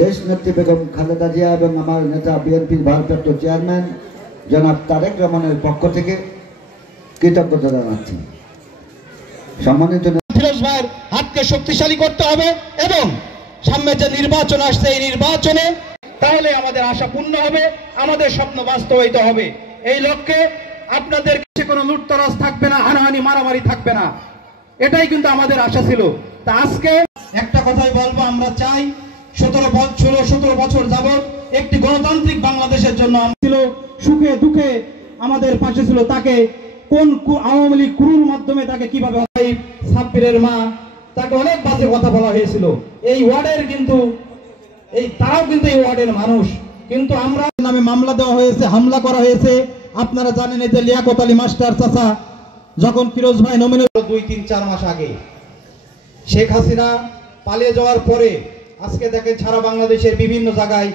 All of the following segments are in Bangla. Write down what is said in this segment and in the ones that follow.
দেশ নেত্রী বেগম খালেদা জিয়া এবং আমার নেতা বিএনপির ভারপ্রাপ্ত চেয়ারম্যান জনাব তারেক রহমানের পক্ষ থেকে কৃতজ্ঞতা জানাচ্ছি। সম্মানিত ফিরোজ ভাইয়ের হাতকে শক্তিশালী করতে হবে এবং সামনে যে নির্বাচন আসছে এই নির্বাচনে তাহলে আমাদের আশা পূর্ণ হবে, আমাদের স্বপ্ন বাস্তবায়িত হবে। এই লক্ষ্যে আপনাদের কোনো লুটতরাজ থাকবে না, হানাহানি মারামারি থাকবে না, এটাই কিন্তু আমাদের আশা ছিল। তা আজকে একটা কথাই বলবো, আমরা চাই 17 বছর যাবত একটি গণতান্ত্রিক বাংলাদেশের জন্য ছিল, সুখে দুঃখে আমাদের পাশে ছিল। তাকে কোন আওয়ামী লীগ ক্রুর মাধ্যমে তাকে কিভাবে সাব্বিরের মা তাকে অনেক বাজে কথা বলা হয়েছিল। এই ওয়ার্ডের কিন্তু তারাও কিন্তু এই ওয়ার্ডের মানুষ, কিন্তু আমরা নামে মামলা দেওয়া হয়েছে, হামলা করা হয়েছে। আপনারা জানেন এই যে লিয়াকত আলী মাস্টার চাচা যখন ফিরোজ ভাই নমিনেট 2-3-4 মাস আগে শেখ হাসিনা পালিয়ে যাওয়ার পরে আজকে দেখেন সারা বাংলাদেশের বিভিন্ন জায়গায়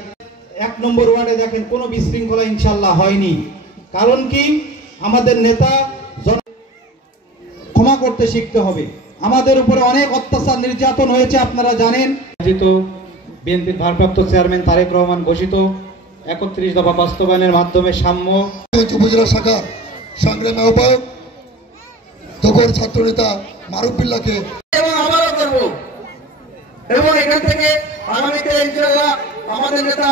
1 নম্বর ওয়ার্ডে দেখেন কোনো বিশৃঙ্খলা ইনশাল্লাহ হয়নি। কারণ কি, আমাদের নেতা ক্ষমা করতে শিখতে হবে। আমাদের উপরে অনেক অত্যাচার নির্যাতন হয়েছে, আপনারা জানেন। বিএনপির ভারপ্রাপ্ত চেয়ারম্যান তারেক রহমান ঘোষিত 31 দফা বাস্তবায়নের মাধ্যমে সাম্য উপজেলা শাখার সংগ্রামী আহ্বায়ক তখন ছাত্রনেতা মারুফ বিল্লাহকে এবং আবারও করব এবং এখান থেকে আগামীতে ইনশাআল্লাহ আমাদের নেতা